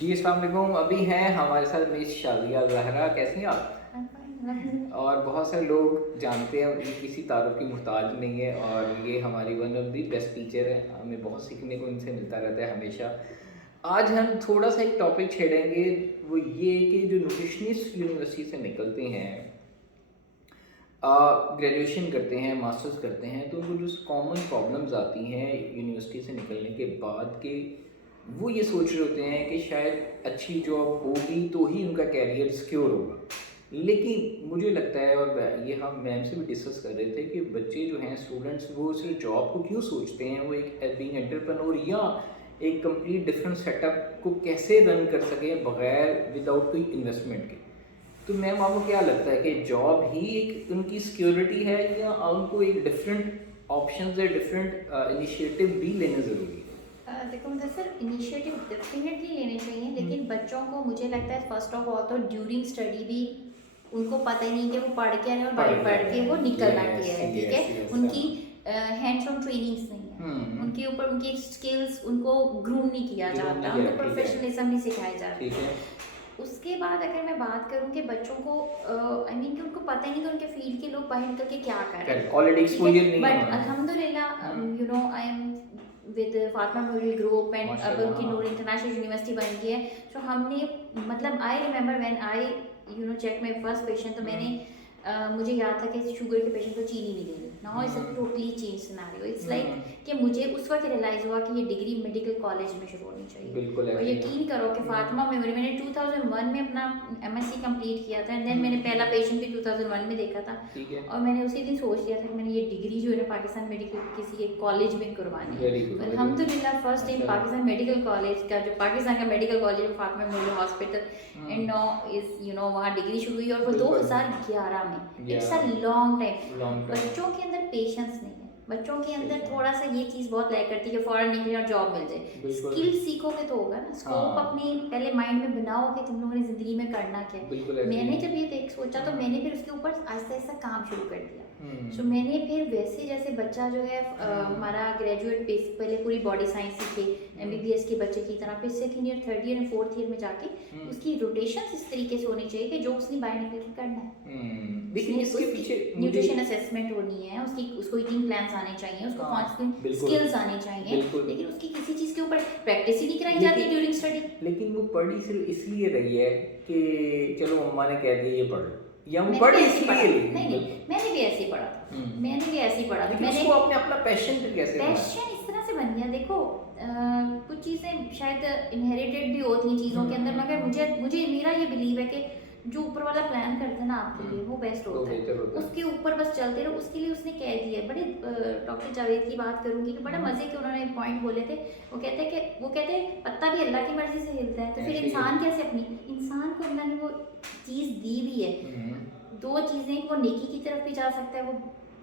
जी, अस्सलाम वालेकुम। अभी हैं हमारे साथ मिस शादिया ज़हरा, कैसी हैं आप? और बहुत सारे लोग जानते हैं ये किसी तारुफ़ की मोहताज नहीं है और ये हमारी one of the best teacher हैं। हमें बहुत सीखने को इनसे मिलता रहता है हमेशा। आज हम थोड़ा-सा एक टॉपिक छेड़ेंगे, वो ये कि जो न्यूट्रिशनिस्ट यूनिवर्सिटी से निकलते हैं, ग्रेजुएशन करते हैं, मास्टर्स करते हैं, तो उनको जो कॉमन प्रॉब्लम्स आती हैं यूनिवर्सिटी से निकलने के बाद के, वो ये सोच रहे होते हैं कि शायद अच्छी जॉब होगी तो ही उनका करियर सिक्योर होगा। लेकिन मुझे लगता है, और ये हम मैम से भी डिस्कस कर रहे थे, कि बच्चे जो हैं स्टूडेंट्स, वो सिर्फ जॉब को क्यों सोचते हैं, वो एक बीइंग एंटरप्रेन्योर या एक कंप्लीट डिफरेंट सेटअप को कैसे रन कर सकें बगैर विदाउट कोई इन्वेस्टमेंट के। तो मैम आपको क्या लगता है कि जॉब ही एक उनकी सिक्योरिटी है, या उनको एक डिफरेंट ऑप्शंस या डिफरेंट इनिशिएटिव भी लेने ज़रूरी है? देखो मतलब सर इनिशिएटिव डेफिनेटली लेने चाहिए, लेकिन बच्चों को मुझे लगता है फर्स्ट ऑफ ऑल तो ड्यूरिंग स्टडी भी उनको पता ही नहीं कि वो पढ़ के आए हैं और पढ़ पढ़ के के वो निकलना यस, क्या है, ठीक यस, है। यस, उनकी हैंड्स ऑन ट्रेनिंग्स नहीं है, हुँ, उनके ऊपर उनकी स्किल्स उनको ग्रूम नहीं किया ग्रूम नहीं जाता, किया, उनको ठीक है, प्रोफेशनलिज्म नहीं सिखाए जाते। ठीक है, उसके बाद अगर मैं बात करूँ कि बच्चों को आई मीन कि उनको पता ही नहीं कि उनके फील्ड के लोग बाहर निकल के क्या कर रहे करेक्ट, हैं, ऑलरेडी ठीक है। एक्सपोज़र नहीं है बट उन्हें। अल्हम्दुलिल्लाह हुँ, you know I am with Fatima Memorial Group and अब माशाल्लाह, उनकी हाँ, नूर इंटरनेशनल यूनिवर्सिटी बन गई है। तो हमने मतलब I remember when I check my first patient, तो मैंने हुँ, मुझे याद था कि शुगर के पेशेंट को चीनी नहीं देनी। Now it's a hmm, totally change scenario. It's hmm, like कि मुझे उस वक्त रियलाइज़ हुआ कि ये डिग्री मेडिकल कॉलेज में शुरू होनी चाहिए। बिल्कुल और ऐसे ही है। यकीन करो कि हुँ, फातिमा मेमोरी मैंने 2001 में अपना एमएससी कंप्लीट किया था, एंड देन मैंने हुँ, पहला पेशेंट भी 2001 में देखा था। ठीक है, और मैंने उसी दिन सोच लिया था कि मैंने ये डिग्री जो है ना पाकिस्तान मेडिकल किसी एक कॉलेज में करवानी है। वेरी गुड, तो वेरी गुड, अल्हम्दुलिल्लाह फर्स्ट इन माशाल्लाह, पाकिस्तान मेडिकल कॉलेज का, जो पाकिस्तान का मेडिकल कॉलेज है Fatima memorial hospital hmm, and no is वहाँ डिग्री शुरू हुई, और वो बिल्कुल, 2011 में। It's a 11 long time. Long term, बच्चों के अंदर पेशेंस नहीं है, बच्चों के अंदर पेशेंस, थोड़ा सा ये चीज़ बहुत लैक करती है कि फ़ौरन निकले और जॉब मिल जाए। बिल्कुल, स्किल सीखोगे तो होगा ना, स्कोप हाँ, अपने पहले माइंड में बनाओ कि तुम लोगों ने ज़िंदगी में करना क्या बिल्कुल है। ऐसे ही मैंने है। जब ये देख सोचा तो हुँ, मैंने फिर उसके ऊपर आहिस्ता आहिस्ता काम शुरू कर दिया। सो हुँ, मैंने फिर वैसे जैसे बच्चा जो है हुँ, हमारा ग्रेजुएट बेस पहले पूरी बॉडी साइंस सीखे हुँ, एमबीबीएस के बच्चे की तरह, फिर second year third year and fourth year में जाके हुँ, उसकी रोटेशन इस तरीके से होनी चाहिए कि जो उसने बाहर निकल के करना है। लेकिन उसने इसके उसकी पीछे मुझे, न्यूट्रिशन असेसमेंट होनी है, उसकी उसको ईटिंग प्लान्स आने चाहिए, उसको हाँ, कॉन्स्टेंट बिल्कुल, स्किल्स आने चाहिए, बिल्कुल, लेकिन उसकी किसी चीज़ के ऊपर प्रैक्टिस ही नहीं कराई जाती लेकिन ड्यूरिंग स्टडी। लेकिन वो पढ़ी सिर्फ़ इसलिए रही है कि चलो मम्मा ने कह दिया ये पढ़ लो, या वो मैंने भी पढ़ी ऐसे ही पढ़ा इसलिए था, लेकिन नहीं बिल्कुल, नहीं, मैंने भी ऐसे ही पढ़ा था, हुँ, मैंने भी ऐसे ही पढ़ा था। लेकिन मैंने उसको आपने अपना पैशन फिर कैसे बनाया? पैशन इस तरह से बन गया, देखो कुछ चीज़ें शायद इनहेरिटेड भी होती हैं चीज़ों के अंदर, मगर मुझे मुझे मेरा ये बिलीव है कि जो ऊपर वाला प्लान करता है ना आपके लिए वो बेस्ट वो होता बेहतर है, होता है। उसके ऊपर बस चलते रहो। उसके लिए उसने कह दिया है, बड़े डॉक्टर जावेद की बात करूंगी कि बड़ा हुँ, मज़े के उन्होंने पॉइंट बोले थे। वो कहते हैं पत्ता भी अल्लाह की मर्जी से हिलता है, तो फिर ऐसे ही है। इंसान कैसे अपनी, इंसान को अल्लाह ने वो चीज़ दी भी है। हुँ, दो चीज़ें, वो नेकी की तरफ भी जा सकता है, वो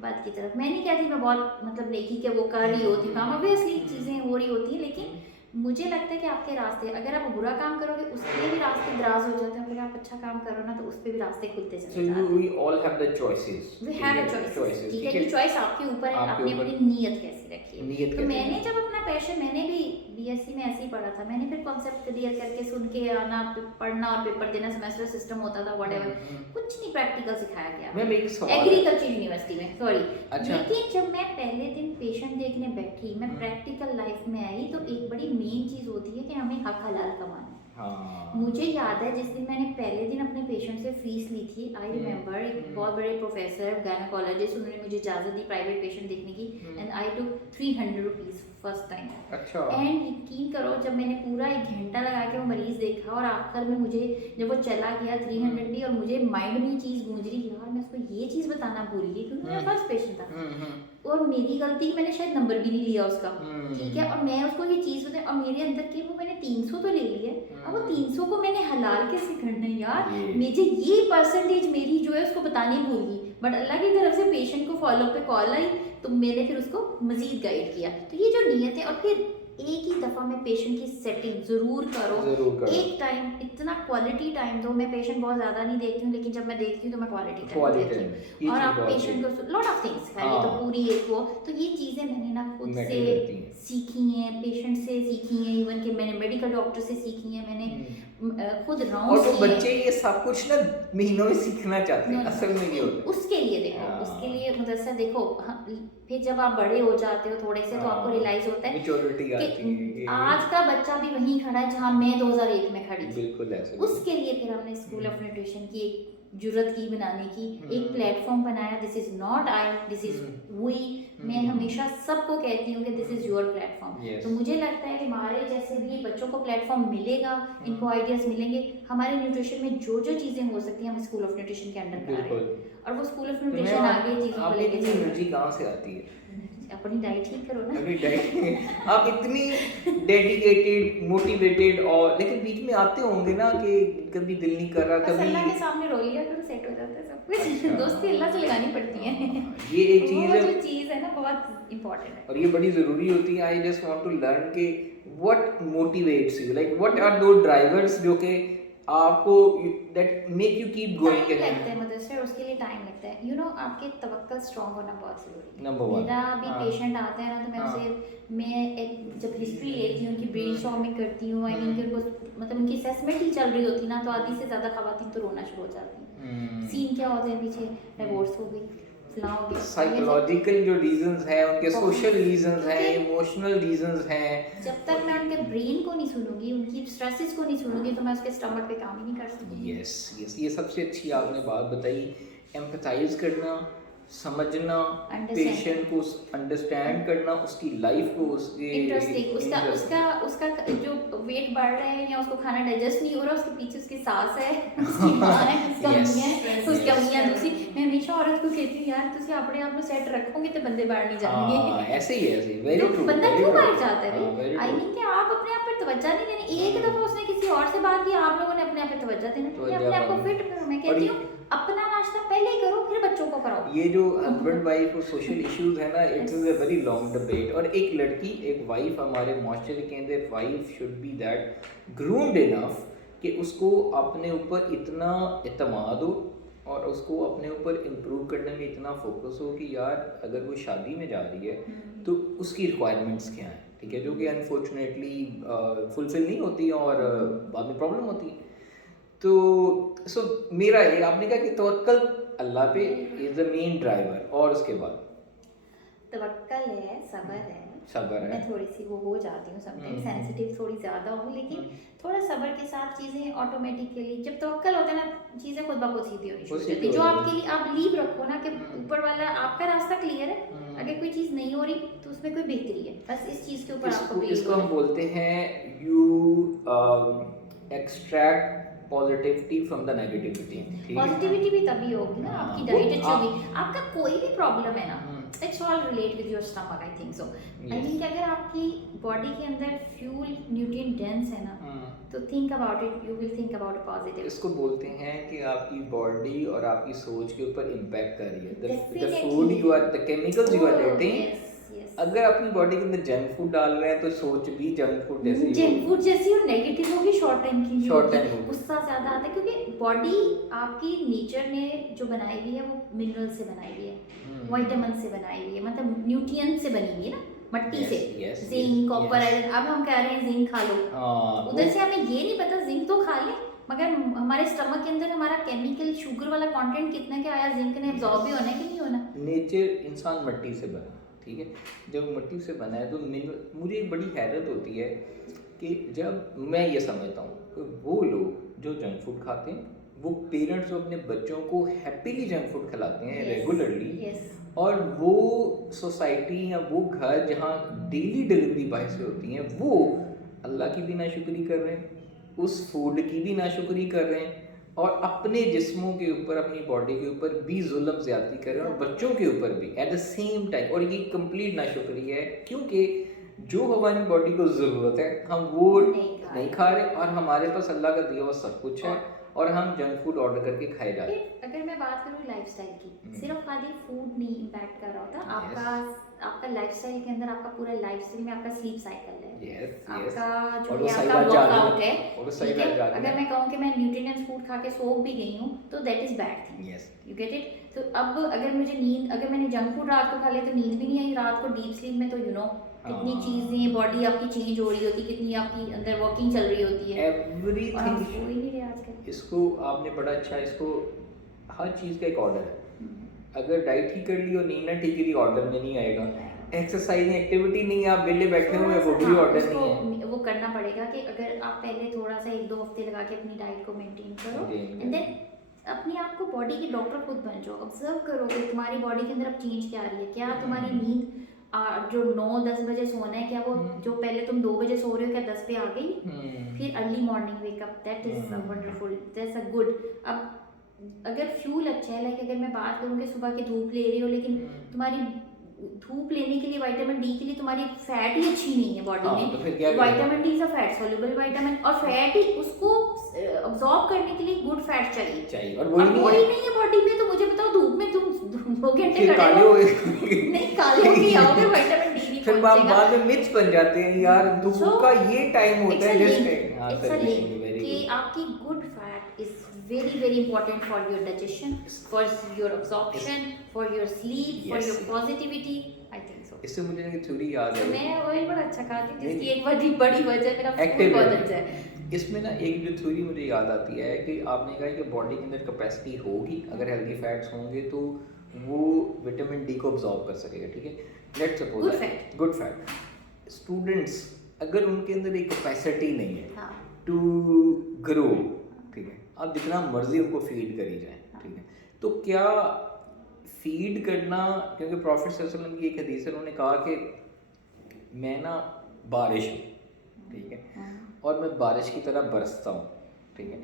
बात की तरफ। मैं नहीं कहती मैं बहुत मतलब नेकी के वो कर रही होती हूँ काम, ऑब्वियसली चीज़ें हो रही होती हैं, लेकिन हुँ, मुझे लगता है कि आपके रास्ते, अगर आप बुरा काम करोगे उसके लिए भी रास्ते दराज हो जाते हैं, अगर आप अच्छा काम करो ना तो उस पे भी रास्ते खुलते सो चले जाते वी हैं। All have the choices, we ठीक हैव है? अ चॉइसेस, चॉइसेस, ठीक है, ठीक ये है? चॉइस आपके ऊपर है, आपके आपने ऊपर अपनी नीयत कैसी रखी है। नियत तो कैसे मैंने बनानी जब अपना पैशन, मैंने भी बीएससी में ऐसे ही पढ़ा था, मैंने फिर कॉन्सेप्ट क्लियर करके सुन के आना, पढ़ना और पेपर देना, सेमेस्टर सिस्टम होता था, व्हाटएवर। हुँ। कुछ नहीं प्रैक्टिकल सिखाया गया मैम हमें एक सवाल है। एग्रीकल्चर यूनिवर्सिटी में, सॉरी। अच्छा, लेकिन जब मैं पहले दिन पेशेंट देखने बैठी, मैं हुँ, प्रैक्टिकल लाइफ में आई, तो एक बड़ी मेन चीज़ होती है कि हमें हक हलाल कमाना है। हाँ, मुझे याद है जिस दिन मैंने पहले दिन अपने पेशेंट से फीस ली थी, आई हुँ, रिमेंबर एक हुँ, बहुत बड़े प्रोफेसर गायनोकोलॉजिस्ट, उन्होंने मुझे इजाज़त दी प्राइवेट पेशेंट देखने की, हुँ, and I took 300 rupees first time. अच्छा, एंड यकीन करो जब मैंने पूरा 1 घंटा लगा के वो मरीज़ देखा, और आखिर में मुझे जब वो चला गया 300 भी, और मुझे माइंड में ये चीज़ गूंज रही, यार मैं उसको ये चीज़ बताना भूल गई क्योंकि मेरा हुँ, फर्स्ट पेशेंट था, हुँ, हुँ, और मेरी गलती मैंने शायद नंबर भी नहीं लिया उसका, ठीक है। हुँ, और मैं उसको ये चीज़ बताई, और मेरे अंदर की वो मैंने 300 तो ले लिया, अब वो हुँ, 300 को मैंने हलाल कैसे करना है यार। ये मुझे ये परसेंटेज मेरी जो है उसको बतानी भूल गई, बट अल्लाह की तरफ से पेशेंट को फॉलो पे कॉल आई, तो मैंने फिर उसको मजीद गाइड किया। तो ये जो नीयत है, और फिर एक ही दफ़ा में पेशेंट की सेटिंग ज़रूर करो, ज़रूर करो, एक टाइम इतना क्वालिटी टाइम दो। मैं पेशेंट बहुत ज़्यादा नहीं देखती हूँ, लेकिन जब मैं देखती हूँ तो मैं क्वालिटी टाइम क्वालिटी देती टाइम, हूँ। ये और चीज़ आप बहुत सही पेशेंट को लॉट ऑफ थिंग्स है, ये तो हाँ, पूरी एक वो, तो ये चीज़ें मैंने ना खुद से मैटर करती हैं। सीखी हैं, पेशेंट से सीखी हैं, इवन कि मैंने मेडिकल डॉक्टर से सीखी हैं, मैंने खुद और राउंड वो किए बच्चे ये सब कुछ ना महीनों में सीखना चाहते हैं, No, no, असल में ये नहीं, होता उसके लिए देखो हाँ। उसके लिए मुदस्सर देखो फिर जब आप बड़े हो जाते हो थोड़े से तो आपको है, रियलाइज होता है मेच्योरिटी आती है कि कि आज का बच्चा भी वहीं खड़ा है जहाँ मैं 2001 में खड़ी थी। बिल्कुल ऐसे उसके लिए फिर हमने स्कूल ऑफ न्यूट्रिशन की एक जुर्रत की बनाने की, एक हम्म। प्लेटफॉर्म बनाया। This is not I, this is we. मैं हमेशा सबको कहती हूँ कि this is your platform. Yes. तो मुझे लगता है कि हमारे जैसे भी बच्चों को प्लेटफॉर्म मिलेगा, इनको आइडियाज मिलेंगे। हमारे न्यूट्रिशन में जो जो चीज़ें हो सकती हैं हम स्कूल ऑफ न्यूट्रिशन के अंडर करा रहे हैं, बिल्कुल। और वो स्कूल ऑफ तो मैं न्यूट्रिशन आगे चीज़ों को आपकी लेके इतनी चल रहा एनर्जी कहाँ से आती है? है। अपनी डाइट ठीक करो ना। अभी डाइट आप इतनी डेडिकेटेड मोटिवेटेड, और लेकिन बीच में आते होंगे ना कि कभी दिल नहीं कर रहा, बस अल्लाह के कभी सामने रो लिया करो, सेट हो जाता है सब कुछ। अच्छा। दोस्ती अल्लाह से लगानी पड़ती है। ये एक चीज़ वो है जो चीज़ है ना बहुत इंपॉर्टेंट है। और ये बड़ी ज़रूरी होती है। I just want to learn कि what motivates you, like what are those drivers जो कि आपको that make you keep going. Time लगता है मदरसे, उसके लिए टाइम लगता है। यू नो आपके तवक्कल स्ट्रांग होना बहुत जरूरी है। Number one। मेरा भी हाँ। पेशेंट आता है ना तो मैं हाँ। उसे मैं एक जब हिस्ट्री लेती हूँ उनकी ब्रेन स्टॉर्मिंग करती हूँ, आई मीन उनको मतलब उनकी असेसमेंट ही चल रही होती ना, तो आधी से ज़्यादा खवातीन तो रोना शुरू हो जाती हैं। सीन क्या होता है पीछे, डिवोर्स हो गई, फलां हो गया। साइकोलॉजिकल जो रीजंस हैं, उनके बहुत। सोशल रीजंस हैं, क्योंकि इमोशनल रीजंस हैं। जब तक मैं उनके ब्रेन को नहीं सुनूंगी, उनकी स्ट्रेसेस को नहीं सुनूंगी, तो मैं उसके स्टमक पे काम ही नहीं कर सकती। यस यस, ये सबसे अच्छी आपने बात बताई। एम्पैथाइज करना, समझना, Understand। पेशेंट को अंडरस्टैंड करना, उसकी लाइफ को, उसके इंटरेस्टिंग, उसका interest- उसका उसका जो वेट बढ़ रहा है या उसको खाना डाइजेस्ट नहीं हो रहा, उसके पीछे उसकी सास है, उसकी माँ है, उसका Yes, मियाँ है, उसका yes। मियाँ दूसरी। मैं हमेशा औरत को कहती हूँ यार तुसी अपने आप को सेट रखोगे तो बंदे बाहर नहीं हाँ, जाएंगे। ऐसे ही ऐसे ही, वेरी तो ट्रू। बंदा क्यों बाहर जाता है भाई? आई आई मीन कि आप अपने आप पर तवज्जो नहीं देनी। एक दफा उसने किसी और से बात की, आप लोगों ने अपने आप पे तवज्जो देना चाहिए, अपने आप को फिट करो। मैं कहती हूँ अपना नाश्ता पहले करो फिर बच्चों को कराओ। ये जो हस्बैंड वाइफ और सोशल इश्यूज है ना, it is a very long debate. और एक लड़की, एक वाइफ हमारे माशरे के अंदर, wife should be that groomed enough कि उसको अपने ऊपर इतना इत्मीनान हो और उसको अपने ऊपर इम्प्रूव करने में इतना फोकस हो कि यार अगर वो शादी में जा रही है तो उसकी रिक्वायरमेंट्स क्या हैं, ठीक है, जो कि अनफॉर्चुनेटली फुलफिल नहीं होती और बाद में प्रॉब्लम होती है। तो सो मेरा ये, आपने कहा कि तवक्कल अल्लाह पे इज द मेन ड्राइवर, और उसके बाद तवक्कल है, सब्र है। सब्र है। मैं थोड़ी सी वो हो जाती हूँ समटाइम, सेंसिटिव थोड़ी ज़्यादा हूँ, लेकिन थोड़ा सब्र के साथ चीज़ें ऑटोमेटिकली, जब तवक्कल होता है ना, चीज़ें खुद ब खुद सीधी होनी शुरू हो जाती है। जो आपके लिए आप लीव रखो ना कि ऊपर वाला आपका रास्ता क्लियर है, अगर कोई चीज़ नहीं हो रही तो उसमें कोई बेहतरी है, बस इस चीज़ के ऊपर आपको इसको हम बोलते हैं you extract positivity from the negativity. Positivity भी तभी होगी ना आपकी हाँ, डाइट वो अच्छी होगी। आपका कोई भी प्रॉब्लम है ना, it's all relate with your stomach, I think so. I mean कि अगर आपकी बॉडी के अंदर फ्यूल न्यूट्रिएंट डेंस है ना, तो think about it, you will think about positive. इसको बोलते हैं कि आपकी बॉडी और आपकी सोच के ऊपर इम्पैक्ट कर रही है। The Definitely। Food you are, the chemicals you are Oh, getting, yes, yes। अगर अपनी बॉडी के अंदर जंक फूड डाल रहे हैं तो सोच भी जंक फूड जैसी जंक फूड जैसी और नेगेटिव होगी, शॉर्ट टाइम की भी Short होगी, time होगी। गुस्सा ज्यादा आता है, क्योंकि बॉडी आपकी नेचर ने जो बनाई हुई है वो मिनरल से बनाई हुई है, विटामिन से बनाई हुई है, मतलब न्यूट्रिएंट से बनी हुई है ना, मट्टी Yes, से, yes, zinc, yes, copper, yes। Iron. अब हम कह रहे हैं जिंक खा लो, उधर से हमें ये नहीं पता जिंक तो खा लें, मगर हमारे स्टमक के अंदर हमारा केमिकल शुगर वाला कंटेंट कितना क्या आया, जिंक ने एब्जॉर्ब भी होना है कि नहीं होना। नेचर इंसान मिट्टी से बना, ठीक है, जब मिट्टी से बना है तो मुझे बड़ी हैरत होती है कि जब मैं ये समझता हूँ कि वो लोग जो जंक फूड खाते हैं, वो पेरेंट्स अपने बच्चों को हैप्पीली जंक फूड खिलाते हैं रेगुलरली, और वो सोसाइटी या वो घर जहाँ डेली डिलीवरी बॉय से होती हैं, वो अल्लाह की भी नाशुक्री कर रहे हैं, उस फूड की भी नाशुक्री कर रहे हैं, और अपने जिस्मों के ऊपर, अपनी बॉडी के ऊपर भी जुल्म ज़्यादती कर रहे हैं, और बच्चों के ऊपर भी एट द सेम टाइम। और ये कंप्लीट नाशुक्री है, क्योंकि जो हमारी बॉडी को ज़रूरत है हम वो नहीं खा रहे, और हमारे पास अल्लाह का दिया हुआ सब कुछ है, और हम जंक फूड ऑर्डर करके खाए जा रहे हैं। अगर मैं बात करूँ लाइफस्टाइल की, सिर्फ खाली फूड नहीं इम्पैक्ट कर रहा होता, आपका लाइफस्टाइल के अंदर आपका पूरा लाइफस्टाइल में आपका स्लीप साइकिल है, आपका जो है आपका वर्कआउट है, ठीक है। अगर मैं कहूँ कि मैं न्यूट्रिएंट्स फूड खा के सो भी गई हूँ तो that is bad thing, you get it. तो अब अगर मुझे नींद, अगर मैंने जंक फूड रात को खा लिया तो नींद भी नहीं आई रात को डीप स्लीप में, तो यू नो कितनी हाँ। चीज़ें बॉडी आपकी चेंज हो रही होती है, कितनी आपकी अंदर वर्किंग चल रही होती है, और हम एवरीथिंग। हो ही नहीं रहे आजकल। इसको आपने बड़ा अच्छा, इसको हर चीज़ का एक ऑर्डर है। हम्म, अगर डाइट ही कर ली और नींद ना ठीक करी, ऑर्डर में नहीं आएगा। नहीं आएगा। एक्सरसाइज एक्टिविटी नहीं है, आप बेले बैठे हुए थोड़ा वो सा भी हाँ, ऑर्डर नहीं है। उसको वो करना पड़ेगा कि अगर आप पहले थोड़ा सा 1-2 हफ्ते लगा के अपनी डाइट को मेंटेन करो, Maintain एंड देन अपने आप को बॉडी के डॉक्टर खुद बन जाओ, ऑब्जर्व करो कि तुम्हारी बॉडी के अंदर अब चेंज क्या आ रही है, क्या तुम्हारी नींद जो 9-10 बजे सोना है, क्या वो जो पहले तुम 2 बजे सो रहे हो, क्या 10 पे आ गई? फिर early morning wake up, that is wonderful, that's a good. अब अगर फ्यूल अच्छा है, लाइक अगर मैं बात करूँ कि सुबह की धूप ले रही हो, लेकिन तुम्हारी धूप लेने के लिए विटामिन डी के लिए तुम्हारी फैट ही अच्छी नहीं है बॉडी हाँ, में, तो फिर क्या करें? Vitamin D is a fat soluble vitamin, और फैट ही उसको अब्सॉर्ब करने के लिए गुड फैट चाहिए चाहिए, और अब वही नहीं वही है। नहीं है बॉडी में। तो मुझे बताओ, धूप में तुम 2 घंटे फिर खड़े काले हो, हो नहीं काले हो भी आओगे, विटामिन डी नहीं फिर पहुंचेगा। बाद में मिथ्स बन जाते हैं यार, धूप So, का ये टाइम होता है जिसमें इट्स अ लिंक कि आपकी good fat is very very important for your digestion, for your absorption, for your sleep, for Yes. Your positivity, I think सो। इससे मुझे एक थ्योरी याद तो है। मैं ऑयल बड़ा अच्छा खाती हूँ, जिसकी नहीं। एक बड़ी वजह मेरा फूड Active बहुत है। अच्छा है। इसमें ना एक जो थ्योरी मुझे याद आती है कि आपने कहा कि बॉडी के अंदर कैपेसिटी होगी, अगर हेल्दी फैट्स होंगे तो वो विटामिन डी को अब्जॉर्ब कर सकेगा, ठीक है। Let's suppose Good fat. Good fat students, अगर उनके अंदर एक कैपेसिटी नहीं है हाँ, टू ग्रो, ठीक है, आप जितना मर्जी उनको फीड करी जाए, ठीक है, तो क्या फीड करना, क्योंकि प्रॉफिट सल्लल्लाहु अलैहि वसल्लम की एक हदीस है, उन्होंने कहा कि मैं ना बारिश हूँ, ठीक है, और मैं बारिश की तरह बरसता हूँ, ठीक है।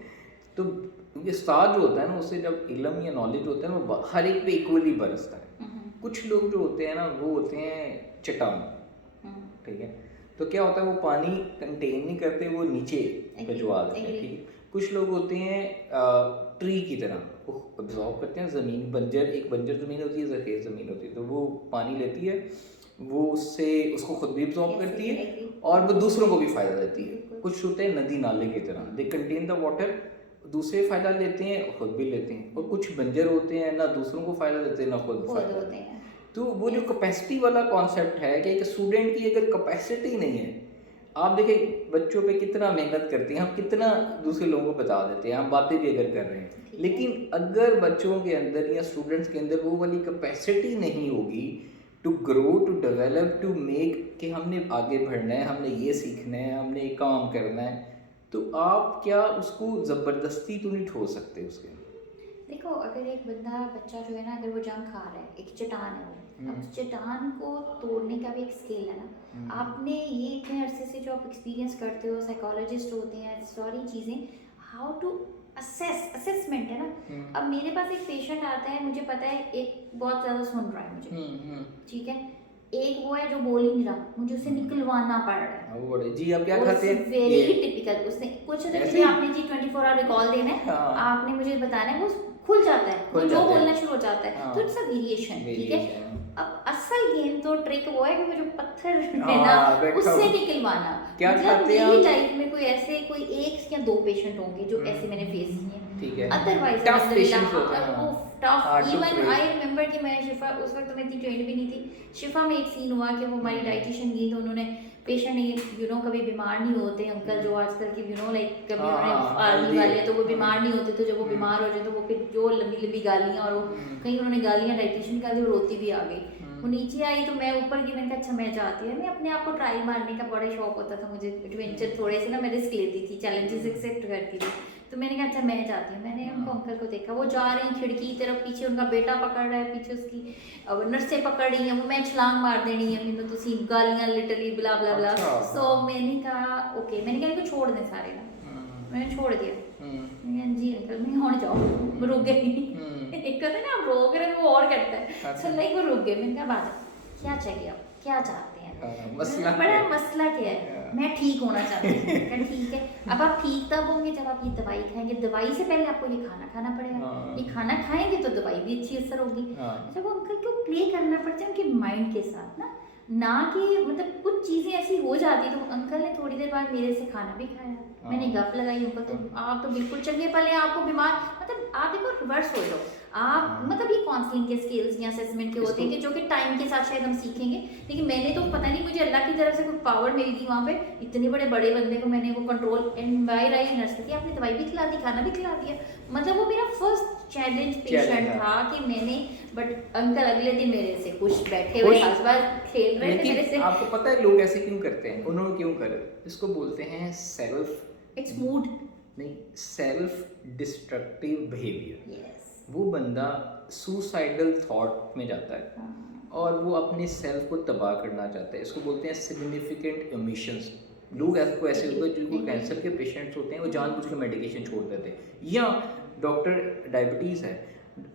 तो क्योंकि उस्ताद जो होता है ना, उससे जब इल्म या नॉलेज होता है ना, वो हर एक पे इक्वली बरसता है। कुछ लोग जो होते हैं ना, वो होते हैं चट्टान, ठीक है, तो क्या होता है, वो पानी कंटेन नहीं करते, वो नीचे भिजवा देते हैं, ठीक है। कुछ लोग होते हैं ट्री की तरह, वो अब्जॉर्ब करते हैं ज़मीन, एक बंजर ज़मीन होती है, ज़ख़ीर ज़मीन होती है, तो वो पानी लेती है, वो उससे उसको खुद भी अब्जॉर्ब करती है और वो दूसरों को भी फ़ायदा देती है। कुछ होते हैं नदी नाले की तरह, दे कंटेन द वाटर, दूसरे फ़ायदा लेते हैं, खुद भी लेते हैं। और कुछ बंजर होते हैं, ना दूसरों को फ़ायदा देते हैं, ना खुद फ़ायदा देते हैं। तो वो जो कैपेसिटी वाला कॉन्सेप्ट है कि एक स्टूडेंट की अगर कैपेसिटी नहीं है, आप देखें बच्चों पे कितना मेहनत करते हैं हम, कितना दूसरे लोगों को बता देते हैं, हम बातें भी अगर कर रहे हैं, लेकिन अगर बच्चों के अंदर या स्टूडेंट्स के अंदर वो वाली कैपेसिटी नहीं होगी to grow, to develop, to make, कि हमने आगे बढ़ना है, हमने ये सीखना है, हमने ये काम करना है, तो आप क्या उसको ज़बरदस्ती तो नहीं छोड़ सकते उसके। देखो, अगर एक बच्चा जो है ना, अगर वो जंक खा रहा है, एक चट्टान है वो, अब चट्टान को तोड़ने का भी एक स्किल है ना। आपने ये इतने अरसे से जो आप एक्सपीरियंस करते हो, साइकोलॉजिस्ट होते हैं, सारी चीज़ें, हाउ टू असेसमेंट है ना। अब मेरे पास एक पेशेंट आता है, मुझे पता है एक बहुत ज़्यादा सुन रहा है मुझे, ठीक है, एक वो है जो बोल ही नहीं रहा, मुझे उसे निकलवाना पड़ रहा है। जी आप क्या खाते हैं? Very typical. उसने कुछ मुझे आपने जी 24 आवर रिकॉल देना है, हाँ। आपने मुझे बताना है, वो खुल जाता है, वो जो बोलना शुरू हो जाता है। हाँ। तो इट्स अ वेरिएशन, ठीक है। अब असल गेम तो ट्रिक वो है कि वो जो पत्थर है हाँ, ना, बैठा उससे हो। निकलवाना। क्या मतलब खाते हैं मेरी आप? लाइफ में कोई ऐसे कोई 1 या 2 पेशेंट होंगे जो ऐसे मैंने फेस किए हैं, ठीक है। अदरवाइज Tough patients होते हैं, हाँ। वो tough. Hard to even break। I remember कि मैं शिफा, उस वक्त मैं इतनी ट्रेंड भी नहीं थी। शिफा में एक सीन हुआ कि वो हमारी डाइटिशियन गई, तो उन्होंने पेशेंट ने कभी बीमार नहीं होते अंकल, जो आजकल की लाइक कभी उन्होंने आर्मी वाले, तो वो बीमार नहीं होते, तो जब वो बीमार हो जाए तो वो फिर जो लंबी लंबी गालियाँ, और वो कहीं उन्होंने गालियाँ डाइटिशियन का दी, वो रोती भी आ गई। वो नीचे आई तो मैं ऊपर गई, मैंने कहा अच्छा मैं जाती हूँ। मैं अपने आप को ट्राई मारने का बड़ा शौक होता था मुझे, एडवेंचर थोड़े से ना मैं रिस्क लेती थी, चैलेंजेस एक्सेप्ट करती थी। तो मैंने कहा अच्छा मैं जाती हूँ। मैंने उनको अंकल को देखा, वो जा रहे हैं खिड़की की तरफ, पीछे उनका बेटा पकड़ रहा है, पीछे उसकी नर्सें पकड़ रही हैं, वो मैं छलांग मार देनी है, मैंने तुसी गालियाँ लिटरली ब्ला ब्ला ब्ला। सो मैंने कहा ओके, मैंने कहा इनको छोड़ दें सारे ना, मैंने छोड़ दिया। मैंने कहा जी अंकल मैं और जाओ, रुक गई। एक कहते हैं ना आप रोक रहे हैं, वो और करता है, सो लाइक वो रुक गए। मैंने कहा बात क्या चाहिए, आप क्या चाहते हैं, मसला बड़ा मसला क्या है, मैं ठीक होना चाहती हूँ। ठीक है, अब आप ठीक तब होंगे जब आप ये दवाई खाएंगे, दवाई से पहले आपको ये खाना खाना पड़ेगा, ये खाना खाएंगे तो दवाई भी अच्छी असर होगी। जब वो अंकल को प्ले करना पड़ता है उनके माइंड के साथ ना कि मतलब कुछ चीज़ें ऐसी हो जाती। तो अंकल ने थोड़ी देर बाद मेरे से खाना भी खाया, मैंने गप लगाई, अंकल तो आप तो बिल्कुल चंगे पले, आपको बीमार, मतलब आप देखो रिवर्स हो जाओ आप, हाँ। मतलब ये काउंसलिंग के स्किल्स या असेसमेंट के होते हैं कि जो कि टाइम के साथ शायद हम सीखेंगे, लेकिन मैंने तो पता नहीं मुझे अल्लाह की तरफ से कोई पावर मिल गई वहाँ पे, इतने बड़े बड़े बंदे को मैंने वो control and by right nurse की आपने दवाई भी खिला दी, खाना भी खिला दिया, मतलब वो मेरा फर्स्ट चैलेंज पेशेंट था। था कि मैंने, बट अंकल अगले दिन मेरे से खुश बैठे हुए खुश? हस्बैंड खेल रहे थे मेरे लेकिन से। आपको पता है लोग ऐसे क्यों करते हैं, उन्होंने क्यों करे, इसको बोलते हैं सेल्फ इट्स मूड। नहीं, सेल्फ डिस्ट्रक्टिव बिहेवियर। यस। वो बंदा सुसाइडल थॉट में जाता है और वो अपने सेल्फ को तबाह करना चाहता है, इसको बोलते हैं सिग्निफिकेंट ओमिशंस। लोग ऐसे होते हैं जिनको कैंसर के पेशेंट्स होते हैं वो जानबूझ के मेडिकेशन छोड़ देते हैं, या डॉक्टर डायबिटीज़ है,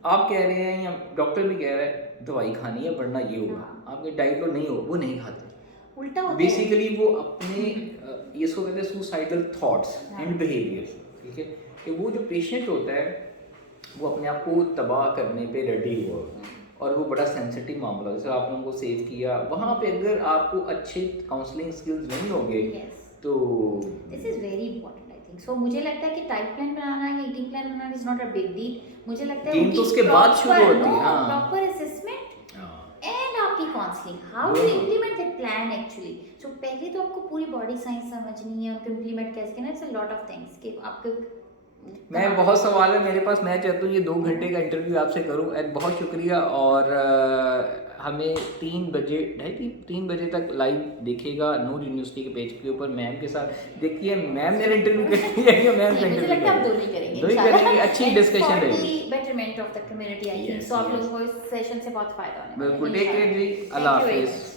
आप कह रहे हैं या डॉक्टर भी कह रहा है दवाई खानी है वरना ये होगा, हाँ। आपके डाइट लो नहीं हो, वो नहीं खाते। उल्टा होता है। बेसिकली वो अपने ये इसको कहते हैं सुसाइडल थॉट्स एंड बिहेवियर्स, ठीक है, कि वो जो पेशेंट होता है वो अपने आप को तबाह करने पे रेडी हुआ और वो बड़ा सेंसिटिव मामला है, जैसे आपने उनको सेव किया, वहाँ पे अगर आपको अच्छे काउंसलिंग स्किल्स नहीं होंगे Yes. तो this is very important I think. So मुझे लगता है कि टाइप प्लान बनाना या ईटिंग प्लान बनाना is not a big deal. मुझे लगता है Game तो उसके बाद शुरू होती है, हाँ। प्रॉपर असेसमेंट एंड आपकी काउंसलिंग, हाउ टू हाँ। Implement that plan actually. So पहले तो आपको पूरी बॉडी साइंस समझनी है, उनको इंप्लीमेंट कैसे करना है, it's a lot of things कि आपको मैं बहुत सवाल है मेरे पास, मैं चाहता हूँ ये 2 घंटे का इंटरव्यू आपसे करूँ, एंड बहुत शुक्रिया। और हमें 3 बजे 3 बजे तक लाइव देखिएगा नूर यूनिवर्सिटी के पेज के ऊपर मैम के साथ। देखिए मैम ने इंटरव्यू किया है या मैम का मुझे लगता है आप इंटरव्यू दोनों ही करेंगे दो ही इंशाल्लाह। करेंगे, अच्छी And डिस्कशन for रहेगी। the betterment of the community, I think Yes, so आप yes. लोगों को इस सेशन से बहुत फायदा होने वाला है बिल्कुल, टेक केयर जी, इंशाल्लाह। अल्लाह Thank you very हाफिज़। much.